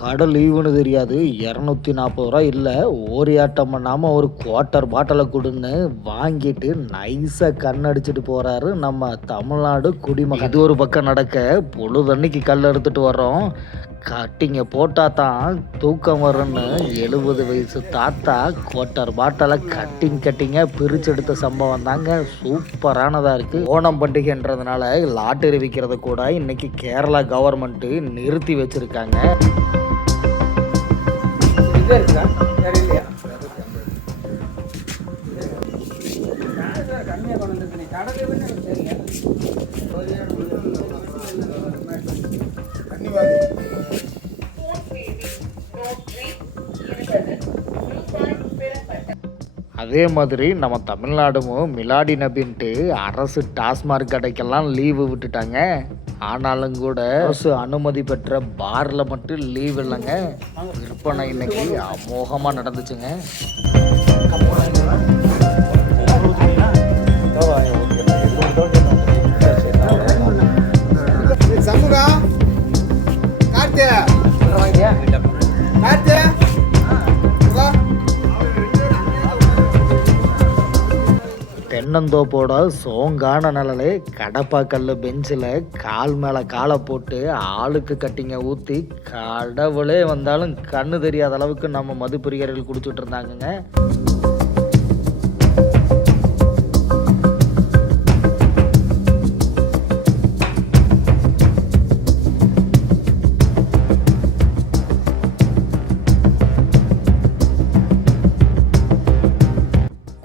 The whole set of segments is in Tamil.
கடை லீவுன்னு தெரியாது. 240 ரூபா இல்லை, ஓரியாட்டம் பண்ணாமல் ஒரு குவார்ட்டர் பாட்டிலை கொடுன்னு வாங்கிட்டு நைஸாக கண்ணடிச்சிட்டு போகிறாரு நம்ம தமிழ்நாடு குடிமகன். இது ஒரு பக்கம் நடக்க, பொழுதன்னைக்கு கல் எடுத்துட்டு வர்றோம். கட்டிங்க போட்டால் தான் தூக்கம் வரும்னு 70 வயசு தாத்தா குவார்ட்டர் பாட்டிலை கட்டிங்காக பிரித்து எடுத்த சம்பவம் தாங்க சூப்பரானதாக இருக்குது. ஓணம் பண்டிகைன்றதுனால லாட்டரி விற்கிறத கூட இன்னைக்கு கேரளா கவர்மெண்ட்டு நிறுத்தி வச்சுருக்காங்க. அதே மாதிரி நம்ம தமிழ்நாடும் மிலாடி நபின்ட்டு அரசு டாஸ்மாக் கடைக்கெல்லாம் லீவு விட்டுட்டாங்க. ஆனாலும் கூட அரசு அனுமதி பெற்ற பாரில் மட்டும் லீவ் இல்லைங்க. விற்பனை இன்னைக்கு அமோகமாக நடந்துச்சுங்க. தென்னந்தோப்போட சோங்கான நிழலே கடப்பாக்கல்ல பெஞ்சில் கால் மேலே காலை போட்டு ஆளுக்கு கட்டிங்க ஊற்றி கடவுளே வந்தாலும் கண்ணு தெரியாத அளவுக்கு நம்ம மதுப்பிரியர்கள் குடிச்சுட்டு இருந்தாங்கங்க.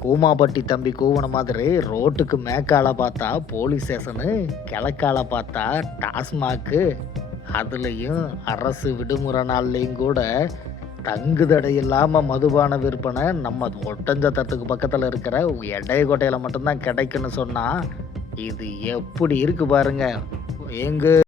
கூமாப்பட்டி தம்பி கூவன மாதிரி ரோட்டுக்கு மேற்கால பார்த்தா போலீஸ் ஸ்டேஷனு, கிழக்கால பார்த்தா டாஸ்மாக்கு, அதுலேயும் அரசு விடுமுறை நாள்லேயும் கூட தங்குதடை இல்லாமல் மதுபான விற்பனை நம்ம ஒட்டஞ்சத்திரத்துக்கு பக்கத்தில் இருக்கிற எடையக்கோட்டையில் மட்டும்தான் கிடைக்குன்னு சொன்னால் இது எப்படி இருக்கு பாருங்க. எங்க